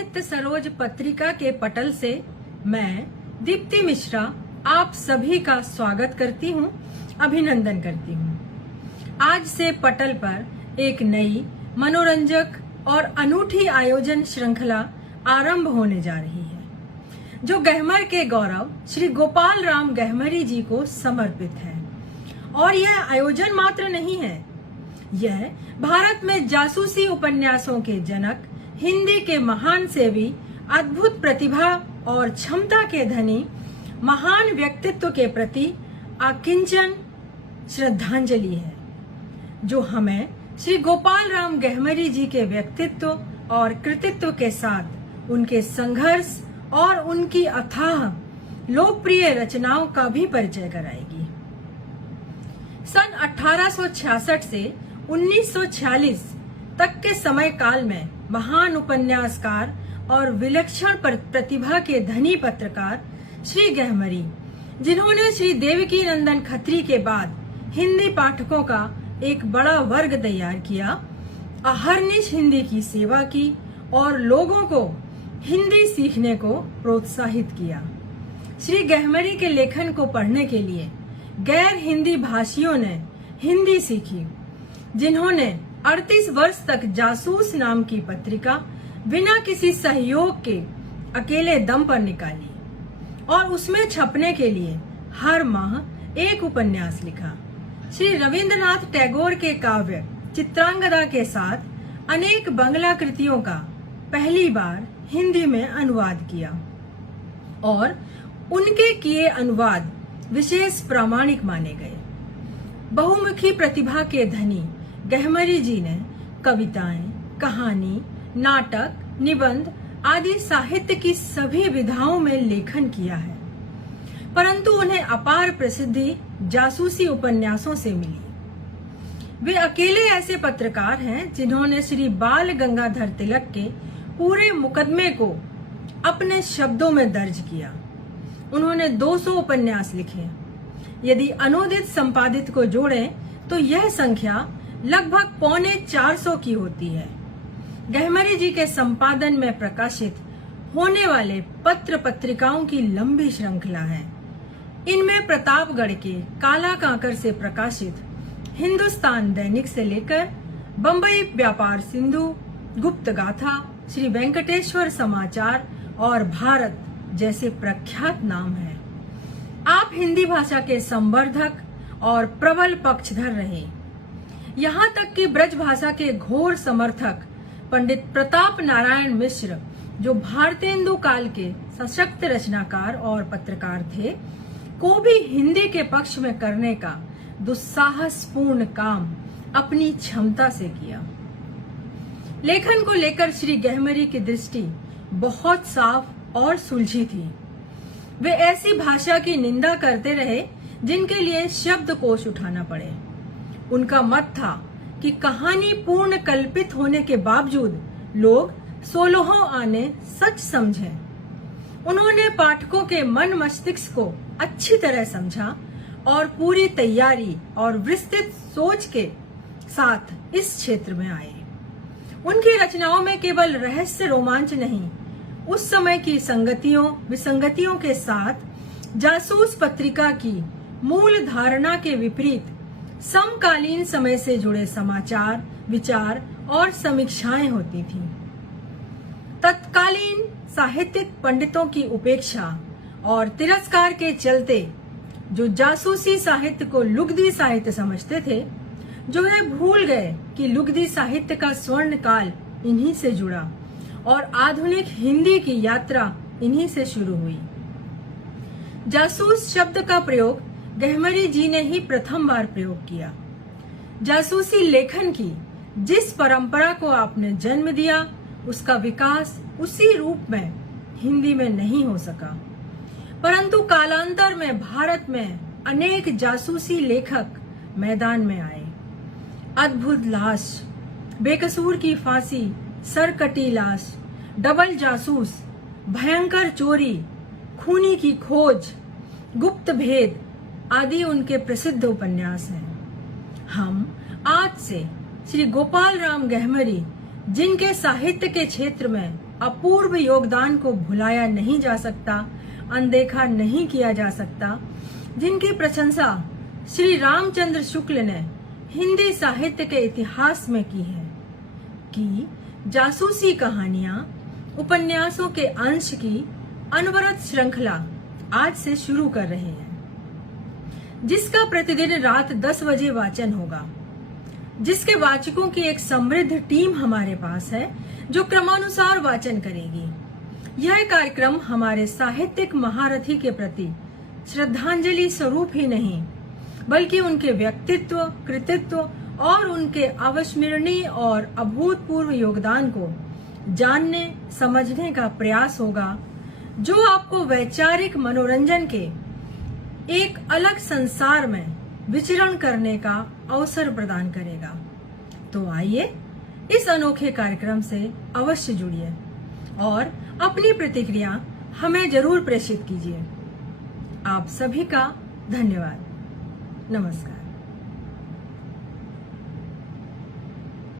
साहित्य सरोज पत्रिका के पटल से मैं दीप्ति मिश्रा आप सभी का स्वागत करती हूँ, अभिनंदन करती हूँ। आज से पटल पर एक नई मनोरंजक और अनूठी आयोजन श्रृंखला आरंभ होने जा रही है, जो गहमर के गौरव श्री गोपाल राम गहमरी जी को समर्पित है। और यह आयोजन मात्र नहीं है, यह भारत में जासूसी उपन्यासों के जनक, हिंदी के महान सेवी, अद्भुत प्रतिभा और क्षमता के धनी महान व्यक्तित्व के प्रति अकिंचन श्रद्धांजलि है, जो हमें श्री गोपाल राम गहमरी जी के व्यक्तित्व और कृतित्व के साथ उनके संघर्ष और उनकी अथाह लोकप्रिय रचनाओं का भी परिचय कराएगी। सन 1866 से 1946 तक के समय काल में महान उपन्यासकार और विलक्षण प्रतिभा के धनी पत्रकार श्री गहमरी, जिन्होंने श्री देवकी नंदन खत्री के बाद हिंदी पाठकों का एक बड़ा वर्ग तैयार किया, अहर्निश हिंदी की सेवा की और लोगों को हिंदी सीखने को प्रोत्साहित किया। श्री गहमरी के लेखन को पढ़ने के लिए गैर हिंदी भाषियों ने हिंदी सीखी, जिन्होंने 38 वर्ष तक जासूस नाम की पत्रिका बिना किसी सहयोग के अकेले दम पर निकाली और उसमें छपने के लिए हर माह एक उपन्यास लिखा। श्री रविंद्रनाथ टैगोर के काव्य चित्रांगदा के साथ अनेक बंगला कृतियों का पहली बार हिंदी में अनुवाद किया और उनके किए अनुवाद विशेष प्रामाणिक माने गए। बहुमुखी प्रतिभा के धनी गहमरी जी ने कविताएं, कहानी, नाटक, निबंध आदि साहित्य की सभी विधाओं में लेखन किया है, परंतु उन्हें अपार प्रसिद्धि जासूसी उपन्यासों से मिली। वे अकेले ऐसे पत्रकार हैं जिन्होंने श्री बाल गंगाधर तिलक के पूरे मुकदमे को अपने शब्दों में दर्ज किया। उन्होंने 200 उपन्यास लिखे। यदि अनुदित संपादित को जोड़ें तो यह संख्या लगभग 325 की होती है। गहमरी जी के संपादन में प्रकाशित होने वाले पत्र पत्रिकाओं की लंबी श्रृंखला है। इनमें प्रतापगढ़ के काला कांकर से प्रकाशित हिंदुस्तान दैनिक से लेकर बंबई व्यापार सिंधु, गुप्त गाथा, श्री वेंकटेश्वर समाचार और भारत जैसे प्रख्यात नाम हैं। आप हिंदी भाषा के संवर्धक और प्रबल पक्षधर रहे, यहाँ तक कि ब्रज भाषा के घोर समर्थक पंडित प्रताप नारायण मिश्र, जो भारतेंदु काल के सशक्त रचनाकार और पत्रकार थे, को भी हिंदी के पक्ष में करने का दुस्साहसपूर्ण काम अपनी क्षमता से किया। लेखन को लेकर श्री गहमरी की दृष्टि बहुत साफ और सुलझी थी। वे ऐसी भाषा की निंदा करते रहे जिनके लिए शब्दकोश उठाना पड़े। उनका मत था कि कहानी पूर्ण कल्पित होने के बावजूद लोग 16 आने सच समझें। उन्होंने पाठकों के मन मस्तिष्क को अच्छी तरह समझा और पूरी तैयारी और विस्तृत सोच के साथ इस क्षेत्र में आए। उनकी रचनाओं में केवल रहस्य रोमांच नहीं, उस समय की संगतियों विसंगतियों के साथ जासूस पत्रिका की मूल धारणा के विपरीत समकालीन समय से जुड़े समाचार, विचार और समीक्षाएं होती थीं। तत्कालीन साहित्यिक पंडितों की उपेक्षा और तिरस्कार के चलते जो जासूसी साहित्य को लुगदी साहित्य समझते थे, जो है भूल गए कि लुगदी साहित्य का स्वर्ण काल इन्हीं से जुड़ा और आधुनिक हिंदी की यात्रा इन्हीं से शुरू हुई। जासूस शब्द का प्रयोग गहमरी जी ने ही प्रथम बार प्रयोग किया। जासूसी लेखन की जिस परंपरा को आपने जन्म दिया, उसका विकास उसी रूप में हिंदी में नहीं हो सका, परंतु कालांतर में भारत में अनेक जासूसी लेखक मैदान में आए। अद्भुत लाश, बेकसूर की फांसी, सरकटी लाश, डबल जासूस, भयंकर चोरी, खूनी की खोज, गुप्त भेद आदि उनके प्रसिद्ध उपन्यास हैं। हम आज से श्री गोपाल राम गहमरी, जिनके साहित्य के क्षेत्र में अपूर्व योगदान को भुलाया नहीं जा सकता, अनदेखा नहीं किया जा सकता, जिनकी प्रशंसा श्री रामचंद्र शुक्ल ने हिंदी साहित्य के इतिहास में की है, कि जासूसी कहानियां, उपन्यासों के अंश की अनवरत श्रृंखला आज से शुरू कर रहे हैं, जिसका प्रतिदिन रात 10 बजे वाचन होगा, जिसके वाचकों की एक समृद्ध टीम हमारे पास है जो क्रमानुसार वाचन करेगी। यह कार्यक्रम हमारे साहित्यिक महारथी के प्रति श्रद्धांजलि स्वरूप ही नहीं, बल्कि उनके व्यक्तित्व, कृतित्व और उनके अविस्मरणीय और अभूतपूर्व योगदान को जानने समझने का प्रयास होगा, जो आपको वैचारिक मनोरंजन के एक अलग संसार में विचरण करने का अवसर प्रदान करेगा। तो आइए इस अनोखे कार्यक्रम से अवश्य जुड़िए और अपनी प्रतिक्रिया हमें जरूर प्रेषित कीजिए। आप सभी का धन्यवाद। नमस्कार।